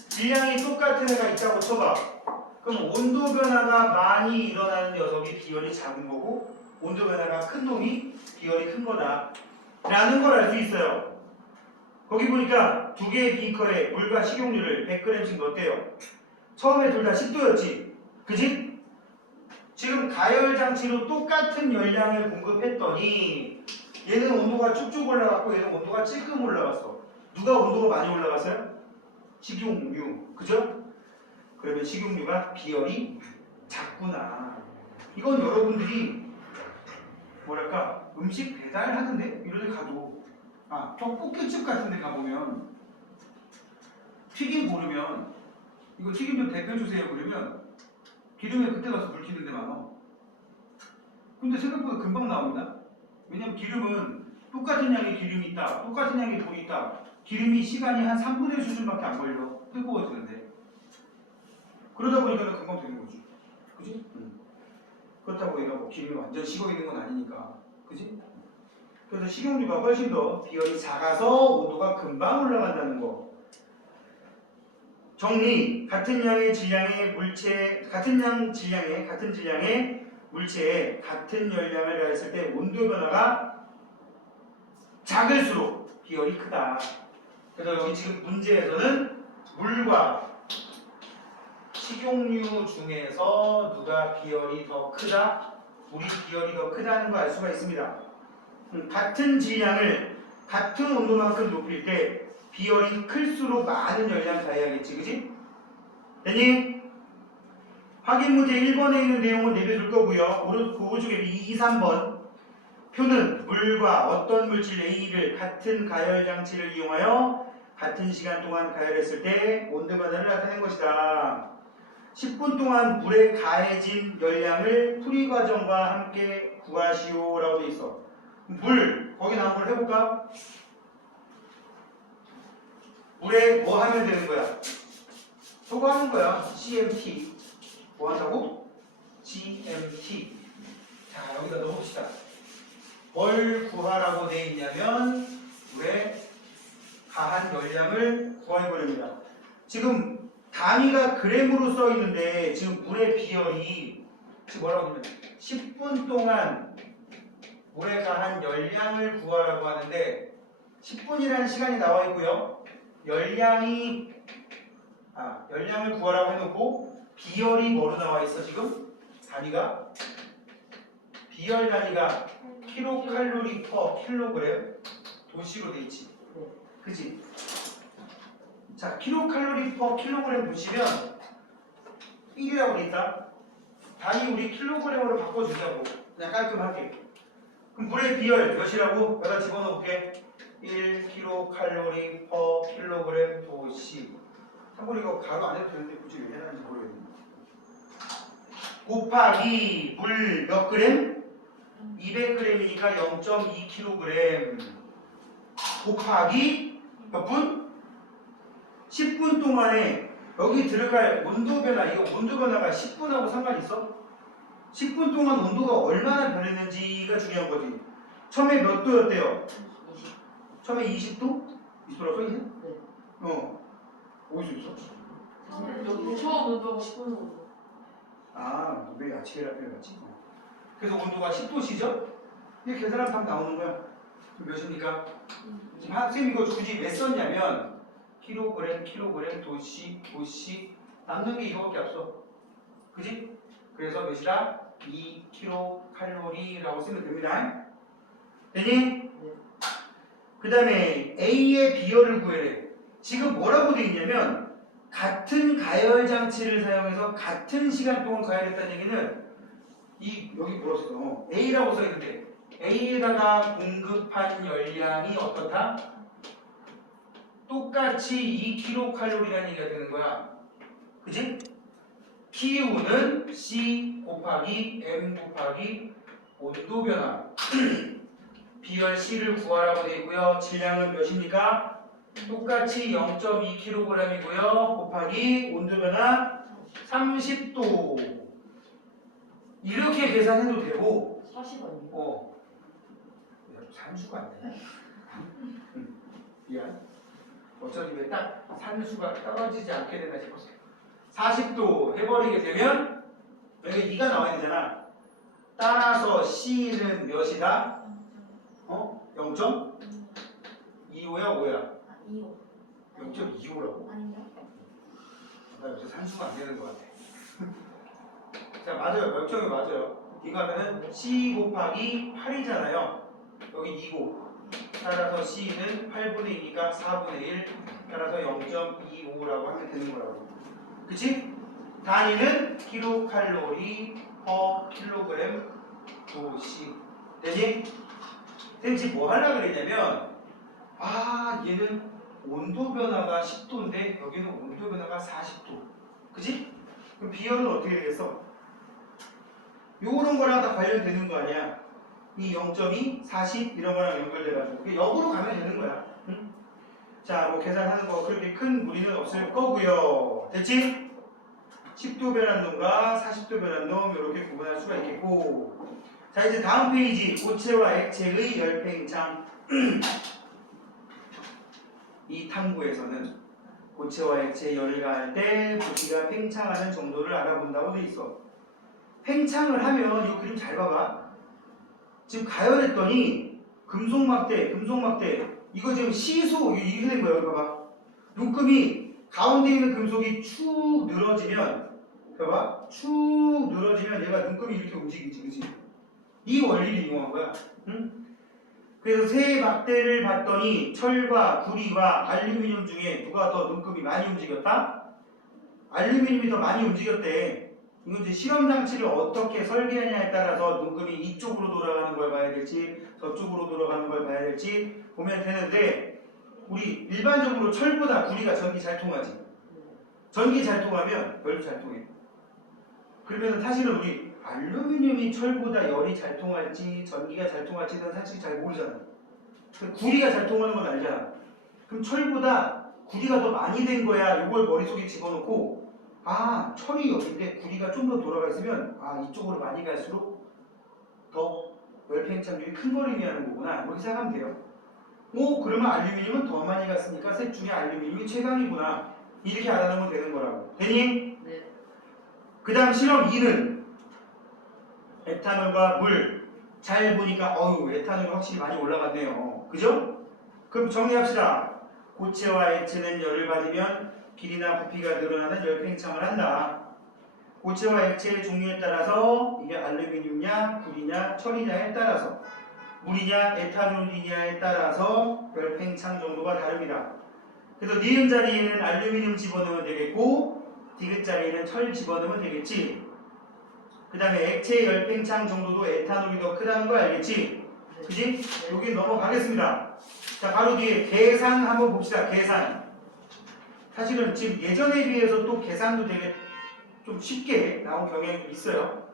질량이 똑같은 애가 있다고 쳐봐. 그럼 온도 변화가 많이 일어나는 녀석이 비열이 작은 거고 온도 변화가 큰 놈이 비열이 큰 거다 라는 걸 알 수 있어요. 거기 보니까 두 개의 비커에 물과 식용유를 100g씩 넣었대요. 처음에 둘 다 10도였지. 그지? 지금 가열 장치로 똑같은 열량을 공급했더니 얘는 온도가 쭉쭉 올라갔고 얘는 온도가 찔끔 올라갔어. 누가 온도가 많이 올라갔어요? 식용유. 그죠? 그러면 식용유가 비열이 작구나. 이건 여러분들이 뭐랄까 음식 배달하는데 이런 데 가도 떡볶이집 같은 데 가보면 튀김 고르면 이거 튀김 좀 데펴주세요 그러면 기름에 그때 가서 불 켜는 데 많아. 근데 생각보다 금방 나옵니다. 왜냐면 기름은 똑같은 양의 기름이 있다, 똑같은 양의 불이 있다. 기름이 시간이 한 3분의 1 수준밖에 안 걸려. 뜨거워지는데. 그러다 보니까 금방 되는 거지. 그지? 그렇다고 얘가 뭐 기름이 완전 식어 있는 건 아니니까. 그지? 그래서 식용유가 훨씬 더 비열이 작아서 온도가 금방 올라간다는 거. 정리. 같은 질량의 물체에 같은 물체에 같은 열량을 가했을 때 온도 변화가 작을수록 비열이 크다. 그래서 여기 지금 문제에서는 물과 식용유 중에서 누가 비열이 더 크다? 물이 비열이 더 크다는 걸 알 수가 있습니다. 같은 질량을 같은 온도만큼 높일 때 비열이 클수록 많은 열량 가해야겠지, 그지? 됐니? 확인 문제 1번에 있는 내용을 내려줄 거고요. 그거 중에 2, 3번 표는 물과 어떤 물질 A를 같은 가열 장치를 이용하여 같은 시간 동안 가열했을 때 온도 변화를 나타낸 것이다. 10분 동안 물에 가해진 열량을 풀이 과정과 함께 구하시오라고 돼 있어. 물 거기 나온 걸 해볼까? 물에 뭐 하면 되는 거야? 저거 하는 거야. CMT. 뭐 한다고? GMT. 자, 여기다 넣어봅시다. 뭘 구하라고 돼 있냐면 물에 가한 열량을 구해버립니다. 지금 단위가 g으로 써 있는데 지금 물의 비열이 지금 뭐라고 하냐면 10분 동안 물에 가한 열량을 구하라고 하는데 10분이라는 시간이 나와 있고요. 열량을 구하라고 해놓고 비열이 뭐로 나와 있어 지금? 단위가 비열 단위가 킬로칼로리 퍼 킬로그램 도시로 돼 있지. 그치? 자, 킬로칼로리 퍼 킬로그램 보시면 1이라고 돼 있다. 단위 우리 킬로그램으로 바꿔주자고. 그냥 깔끔하게. 그럼 물의 비열 몇이라고? 여기다 집어넣을게. 1킬로칼로리 퍼 킬로그램 도시. 참고로 이거 가로 안 해도 되는데 굳이 왜 해놨는지 모르겠네. 곱하기 물 몇 그램? 200g이니까 0.2kg 곱하기 몇 분? 10분 동안에 여기 들어갈 온도 변화, 이거 온도 변화가 10분하고 상관이 있어? 10분 동안 온도가 얼마나 변했는지가 중요한 거지. 처음에 몇 도였대요? 20. 처음에 20도? 20도라고 써있네? 네. 어디서 있어? 처음 온도가 10분 정도. 아, 왜 아침이라 표현했지? 그래서 온도가 10도시죠? 이게 계산하면 답 나오는 거야. 그럼 몇입니까? 지금 선생님 이거 굳이 왜 썼냐면 킬로그램, 도시 남는 게 이거밖에 없어. 그지? 그래서 몇이다? 2kcal라고 쓰면 됩니다. 되니? 네. 그 다음에 A의 비열을 구해래. 지금 뭐라고 돼 있냐면 같은 가열 장치를 사용해서 같은 시간 동안 가열했다는 얘기는 여기 뭐라 써? A라고 써 있는데 A에다가 공급한 열량이 어떻다? 똑같이 2kcal라는 얘기가 되는 거야. 그지? Q는 C 곱하기 M 곱하기 온도 변화. 비열 C를 구하라고 되어 있고요. 질량은 몇입니까? 똑같이 0.2kg이고요. 곱하기 온도 변화 30도. 이렇게 계산해도 되고 40원이요. 산수가 안 되네. 미안. 어쩌지 왜 딱 산수가 떨어지지 않게 되나 싶었어. 40도 해버리게 되면 여기 E가 나와야 되잖아. 따라서 C는 몇이다? 0.25야 5야? 2호. 0.25라고? 아닌가? 나 요새 산수가 안 되는 것 같아. 자, 맞아요. 몇점이 맞아요. 이거 하면은 C 곱하기 8이잖아요. 여기 2고. 따라서 C는 8분의 2니까 4분의 1. 따라서 0.25라고 하면 되는 거라고. 그치? 단위는 킬로칼로리 퍼 킬로그램 도시. 되지? 선생님 뭐 하려고 그랬냐면 얘는 온도 변화가 10도인데 여기는 온도 변화가 40도. 그치? 그럼 비열은 어떻게 되겠어? 요런 거랑 다 관련되는 거 아니야? 이 0.2, 40 이런 거랑 연결돼가지고 역으로 가면 되는 거야. 응? 자, 뭐 계산하는 거 그렇게 큰 무리는 없을 거고요. 됐지? 10도 변환놈과 40도 변환놈 이렇게 구분할 수가 있겠고. 자, 이제 다음 페이지 고체와 액체의 열 팽창. 이 탐구에서는 고체와 액체의 열을 가할 때 부피가 팽창하는 정도를 알아본다고 돼 있어. 팽창을 하면 이 그림 잘 봐봐. 지금 가열했더니 금속막대 이거 지금 시소 이렇게 된 거야. 봐봐. 눈금이 가운데 있는 금속이 축 늘어지면 봐봐. 축 늘어지면 얘가 눈금이 이렇게 움직이지. 그치? 이 원리를 이용한 거야. 응? 그래서 세 막대를 봤더니 철과 구리와 알루미늄 중에 누가 더 눈금이 많이 움직였다? 알루미늄이 더 많이 움직였대. 이건 이제 실험 장치를 어떻게 설계하냐에 따라서 눈금이 이쪽으로 돌아가는 걸 봐야 될지 저쪽으로 돌아가는 걸 봐야 될지 보면 되는데, 우리 일반적으로 철보다 구리가 전기 잘 통하지. 전기 잘 통하면 열도 잘 통해. 그러면 사실은 우리 알루미늄이 철보다 열이 잘 통할지 전기가 잘 통할지는 사실 잘 모르잖아. 구리가 잘 통하는 건 알잖아. 그럼 철보다 구리가 더 많이 된 거야. 이걸 머릿속에 집어넣고, 아, 철이 여기인데 구리가 좀 더 돌아가 있으면, 아, 이쪽으로 많이 갈수록 더 열팽창률이 큰 거를 의미하는 거구나. 이렇게 생각하면 돼요. 오, 그러면 알루미늄은 더 많이 갔으니까 셋 중에 알루미늄이 최강이구나. 이렇게 알아놓으면 되는 거라고. 되니? 네. 그 다음 실험 2는 에탄올과 물. 잘 보니까 에탄올이 확실히 많이 올라갔네요. 그죠? 그럼 정리합시다. 고체와 액체는 열을 받으면 길이나 부피가 늘어나는 열팽창을 한다. 고체와 액체의 종류에 따라서 이게 알루미늄이냐 구리냐 철이냐에 따라서, 물이냐 에탄올이냐에 따라서 열팽창 정도가 다릅니다. 그래서 니은 자리에는 알루미늄 집어넣으면 되겠고 디귿 자리에는 철 집어넣으면 되겠지. 그 다음에 액체 열팽창 정도도 에탄올이 더 크다는 거 알겠지? 그지? 여기 넘어가겠습니다. 자, 바로 뒤에 계산 한번 봅시다. 계산. 사실은 지금 예전에 비해서 또 계산도 되게 좀 쉽게 나온 경향이 좀 있어요.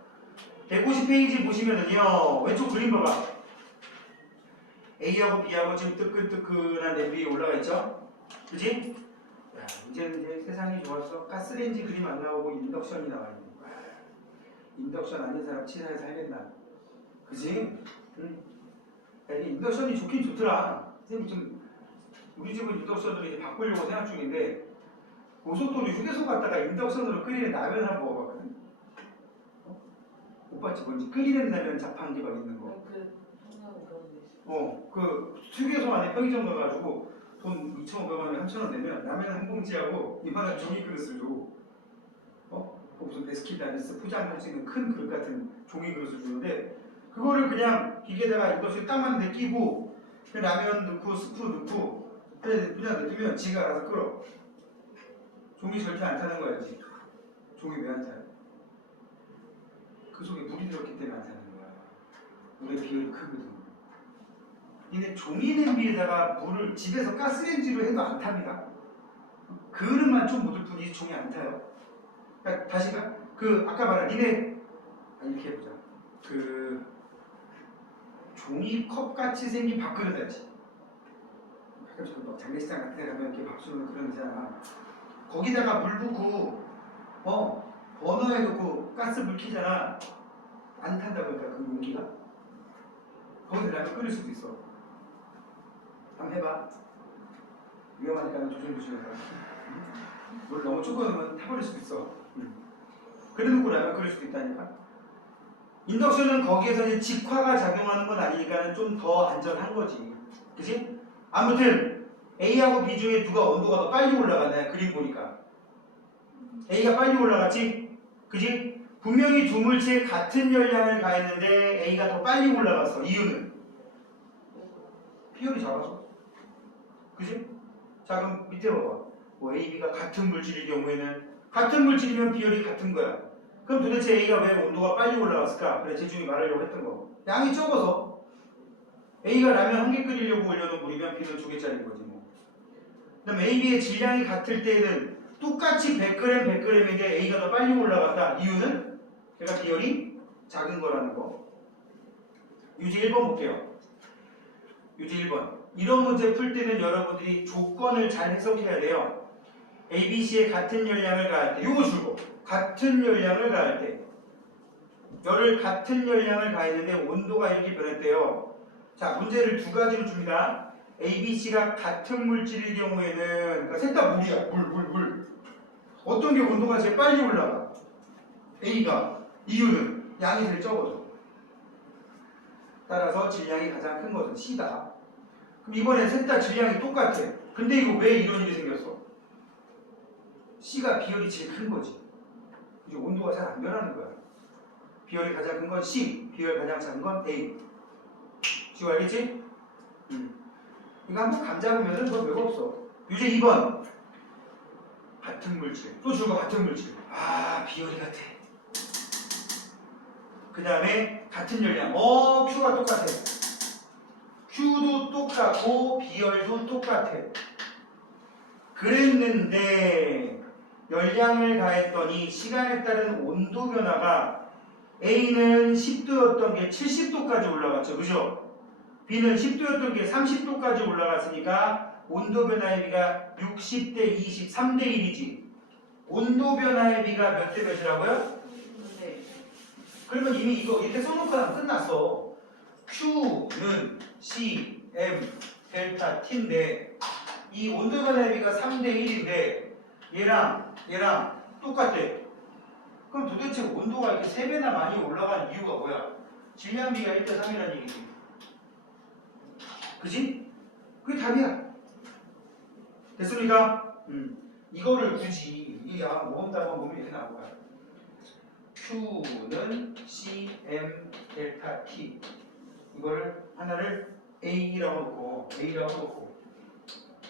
150페이지 보시면은요, 왼쪽 그림 봐봐. A하고 B하고 지금 뜨끈뜨끈한 냄비 위에 올라가 있죠? 그지? 야, 이제는 이제 세상이 좋아서 가스레인지 그림 안 나오고 인덕션이 나와요. 인덕션 아닌 사람 치사해 살겠나? 그지? 야, 이게 인덕션이 좋긴 좋더라. 선생님 좀 우리 집은 인덕션으로 이제 바꾸려고 생각 중인데, 고속도로 휴게소 갔다가 인덕션으로 끓이는 라면 한번 먹어봤거든. 못 봤지? 뭔지 끓이는 라면 자판기 막 있는 거. 그 항상 그런 게 있어요. 그 휴게소 안에 편의점 가가지고 돈 2,500원에 3,000원 내면 라면 한 봉지하고 이만한 종이 그릇을 줘. 그 무슨 베스킨라빈스 포장할 수 있는 큰 그릇 같은 종이 그릇을 주는데, 그거를 그냥 기계에다가 인덕션 딱 맞는데 끼고 라면 넣고 스프 넣고 그냥 놔두면 지가 알아서 끓어. 종이 절대 안 타는 거야지. 종이 왜 안 타요? 그 속에 물이 들었기 때문에 안 타는 거야. 물의 비율이 크거든. 근데 종이 냄비에다가 물을 집에서 가스레인지로 해도 안 탑니다. 그릇만 좀 묻을 뿐이지 종이 안 타요. 그러니까 다시가 아까 말한 이렇게 해보자. 종이컵 같이 생긴 밥그릇 알지? 가끔씩 막 장례식장 같은 데 가면 이렇게 밥 주는 그런 데잖아. 거기다가 물 붓고 버너에 놓고 가스 불 켜잖아. 안 탄다고. 그러니까 그 용기가 거기서 라면 끓일 수도 있어. 한번 해봐. 위험하니까 조심조심해서. 물 너무 조금 넣으면 타버릴 수도 있어. 그래 놓고 라면 끓일 수도 있다니까. 인덕션은 거기에서 이제 직화가 작용하는 건 아니니까 좀 더 안전한 거지. 그치? 아무튼 A하고 B 중에 누가 온도가 더 빨리 올라가냐, 그림 보니까. A가 빨리 올라갔지? 그지? 분명히 두 물체에 같은 열량을 가했는데 A가 더 빨리 올라갔어. 이유는? 비율이 작아서. 그지? 자, 그럼 밑에 봐봐. A, B가 같은 물질일 경우에는, 같은 물질이면 비율이 같은 거야. 그럼 도대체 A가 왜 온도가 빨리 올라갔을까? 그래, 재중이 말하려고 했던 거. 양이 적어서. A가 라면 한 개 끓이려고 올려놓은 물이면 B는 2개짜리인 거지 뭐. 그 다음 A, B의 질량이 같을 때는 똑같이 100g, 100g인데 A가 더 빨리 올라갔다. 이유는? 걔가 비율이 작은 거라는 거. 유제 1번 볼게요. 유제 1번. 이런 문제 풀 때는 여러분들이 조건을 잘 해석해야 돼요. A, B, C의 같은 열량을 가할 때, 요거 줄고, 같은 열량을 가할 때, 열을 같은 열량을 가했는데 온도가 이렇게 변했대요. 자, 문제를 두 가지로 줍니다. A, B, C가 같은 물질일 경우에는, 그러니까 셋 다 물이야. 물. 어떤 게 온도가 제일 빨리 올라가? A가. 이유는 양이 제일 적어져. 따라서 질량이 가장 큰 것은 C다. 그럼 이번에 셋 다 질량이 똑같아. 근데 이거 왜 이런 일이 생겼어? C가 비율이 제일 큰 거지. 이제 온도가 잘 안 변하는 거야. 비율이 가장 큰 건 C, 비율이 가장 작은 건 A. 지금 알겠지? 이거 한번 감 잡으면은 뭐 별거 없어. 유제 2번. 같은 물질. 또 주고 같은 물질. 아, 비열이 같아. 그 다음에 같은 열량. Q가 똑같아. Q도 똑같고 비열도 똑같아. 그랬는데 열량을 가했더니 시간에 따른 온도 변화가 A는 10도였던 게 70도까지 올라갔죠. 그죠? B는 10도였던 게 30도까지 올라갔으니까 온도 변화의 비가 60대 20, 3대 1이지. 온도 변화의 비가 몇 대 몇이라고요? 네. 그러면 이미 이거 이렇게 써놓고 나면 끝났어. Q는 C, M, 델타 T인데 이 온도 변화의 비가 3대 1인데 얘랑 똑같대. 그럼 도대체 온도가 이렇게 3배나 많이 올라간 이유가 뭐야? 질량비가 1대 3이라는 얘기지. 그지? 그게 답이야. 됐습니까? 이거를 굳이 이 모험답안 보면 이렇게 나올 거야. Q는 C, M, 델타 T. 이거를 하나를 A라고 놓고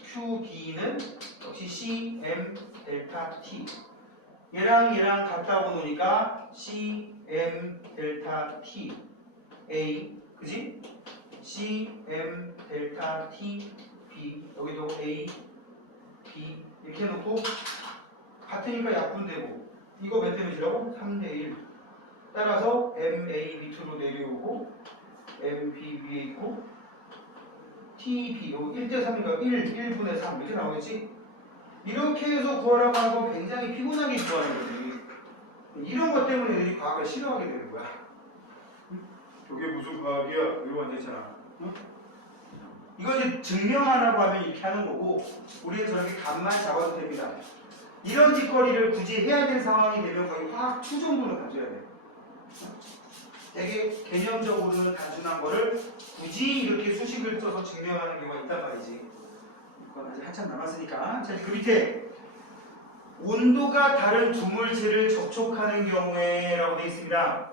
QB는 역시 C, M, 델타 T. 얘랑 같다고 놓으니까 C, M, 델타 T A. 그지? C, M, 델타 T, B. 여기도 A, B. 이렇게 놓고 같으니까 약분되고 이거 몇 대 몇이라고? 3대 1. 따라서 MA 밑으로 내려오고 MB 위에 있고 TB 여기 1대 3이니까 1분의 3 이렇게 나오겠지? 이렇게 해서 구하라고 하는 건 굉장히 피곤하게 구하는 거지. 이런 것 때문에 애들이 과학을 싫어하게 되는 거야. 저게 무슨 과학이야? 이러고 앉아있잖아. 응? 이거 이제 증명하라고 하면 이렇게 하는 거고 우리는 저렇게 값만 잡아도 됩니다. 이런 짓거리를 굳이 해야 될 상황이 되면 거의 화학 2 정도는 가져야 돼. 되게 개념적으로는 단순한 거를 굳이 이렇게 수식을 써서 증명하는 경우가 있단 말이지. 그건 아직 한참 남았으니까. 자, 그 밑에 온도가 다른 두 물체를 접촉하는 경우에 라고 되어 있습니다.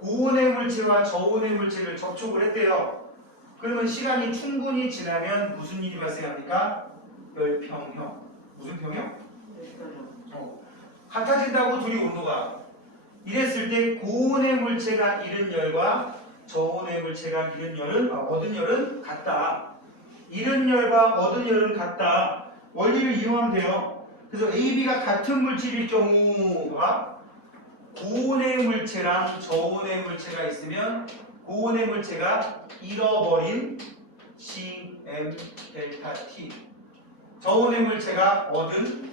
고온의 물체와 저온의 물체를 접촉을 했대요. 그러면 시간이 충분히 지나면 무슨 일이 발생합니까? 열평형. 무슨 평형? 같아진다고 둘이 온도가. 이랬을 때 고온의 물체가 잃은 열과 저온의 물체가 얻은 열은 같다. 잃은 열과 얻은 열은 같다. 원리를 이용하면 돼요. 그래서 A, B가 같은 물질일 경우가 고온의 물체랑 저온의 물체가 있으면 고온의 물체가 잃어버린 C, M, 델타 T. 저온의 물체가 얻은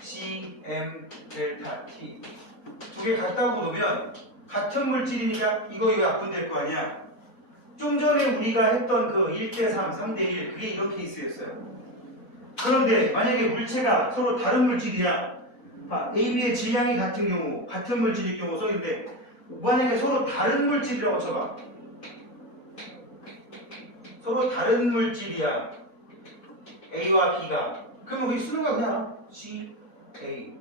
C, M, 델타 T. 두 개 같다고 놓으면 같은 물질이니까 이거 약분될 거 아니야. 좀 전에 우리가 했던 그 1대 3, 3대 1 그게 이런 케이스였어요. 그런데 만약에 물체가 서로 다른 물질이야. A, B의 질량이 같은 경우, 같은 물질일 경우 써있는데 만약에 서로 다른 물질이라고 쳐봐. 서로 다른 물질이야. A와 B가. 그러면 거기 쓰는 거야 그냥 C, A,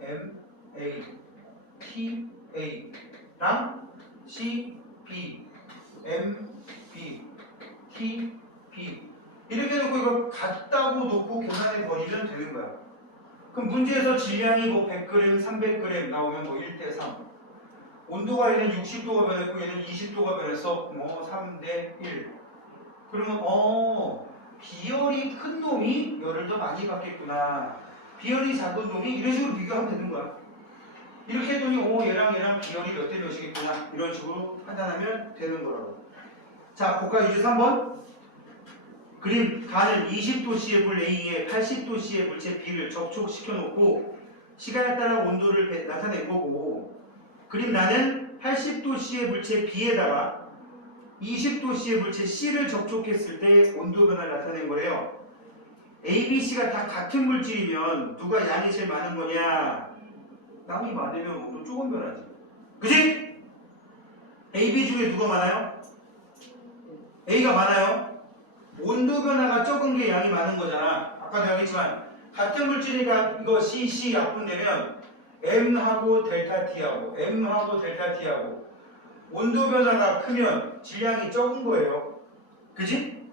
M, A, T, A랑 C, B, M, B, T, B 이렇게 놓고 이거 같다고 놓고 계산해 버리면 되는 거야. 그럼 문제에서 질량이 뭐 100g, 300g 나오면 뭐 1대 3. 온도가 얘는 60도가 변했고 얘는 20도가 변했어. 뭐 3대 1. 그러면 비열이 큰 놈이 열을 더 많이 받겠구나. 비열이 작은 놈이 이런 식으로 비교하면 되는 거야. 이렇게 했더니 얘랑 비열이 몇 대 몇이겠구나. 이런 식으로 판단하면 되는 거라고. 자, 볼까? 이제 3번. 그림 가는 20도씨의 물 A에 80도씨의 물체 B를 접촉시켜 놓고 시간에 따라 온도를 나타낸 거고, 그림 나는 80도씨의 물체 B에다가 20도씨의 물체 C를 접촉했을 때 온도 변화를 나타낸 거래요. A, B, C가 다 같은 물질이면 누가 양이 제일 많은 거냐? 양이 많으면 온도 조금 변하지. 그치? A, B 중에 누가 많아요? A가 많아요. 온도 변화가 적은 게 양이 많은 거잖아. 아까도 얘기했지만 같은 물질이니까 이거 C 약분되면 M하고 델타 T하고 M하고 델타 T하고 온도 변화가 크면 질량이 적은 거예요. 그지?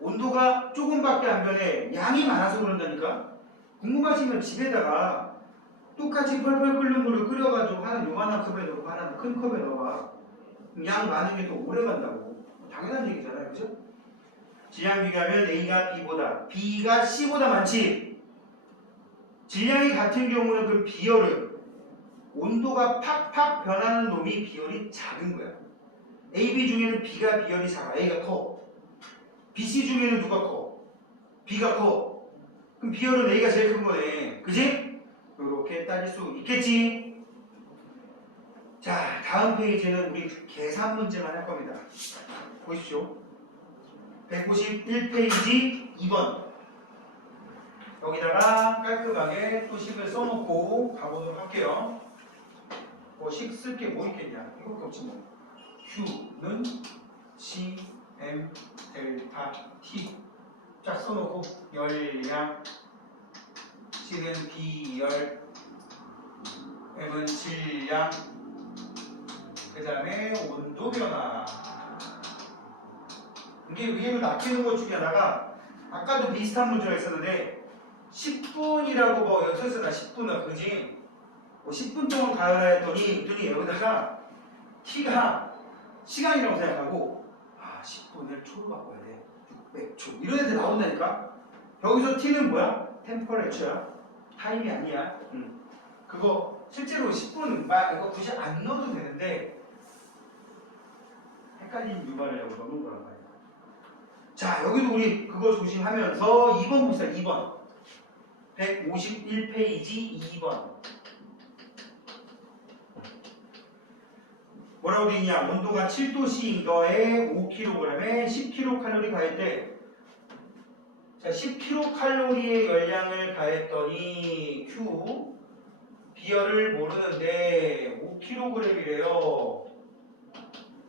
온도가 조금밖에 안 변해. 양이 많아서 그런다니까. 궁금하시면 집에다가 똑같이 펄펄 끓는 물을 끓여가지고 하나는 요만한 컵에 넣고 하나는 큰 컵에 넣어봐. 양 많은 게 더 오래 간다고. 당연한 얘기잖아요, 그죠? 질량 비교하면 A가 B보다, B가 C보다 많지. 질량이 같은 경우는 그 비열은 온도가 팍팍 변하는 놈이 비열이 작은 거야. A, B 중에는 B가 비열이 작아. A가 커. B, C 중에는 누가 커? B가 커. 그럼 비열은 A가 제일 큰 거네. 그지? 이렇게 따질 수 있겠지? 자, 다음 페이지는 우리 계산 문제만 할 겁니다. 보십시오. 151페이지 2번. 여기다가 깔끔하게 또 식을 써놓고 가보도록 할게요. 뭐 식 쓸 게 뭐 있겠냐? 이거밖에 없지 뭐. Q는 C, M, 델타, T. 쫙 써놓고 열량, C는 비열, M은 질량, 그 다음에 온도 변화. 이게 위험을 낮추는 것 중에 하나가 아까도 비슷한 문제가 있었는데 10분이라고 뭐 여기 써있었나 10분은 그지? 뭐 10분 동안 가야 했더니 여기다가 t가 시간이라고 생각하고 10분을 초로 바꿔야 돼. 600초 이런 애들 나온다니까. 여기서 t는 뭐야? 템퍼레처야. 타임이 아니야. 그거 실제로 10분 이거 굳이 안 넣어도 되는데 헷갈리는 유발하려고 넣는 거란 말이야. 자, 여기도 우리 그거 조심하면서 2번 봅시다. 2번 151페이지 2번 뭐라고 되있냐. 온도가 7도씨인 거에 5kg에 10kcal 가했대. 자, 10kcal의 열량을 가했더니 Q 비열을 모르는데 5kg이래요.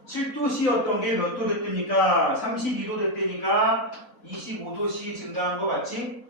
7도씨였던 게 몇 도 됐다니까? 32도 됐다니까 25도씨 증가한 거 맞지?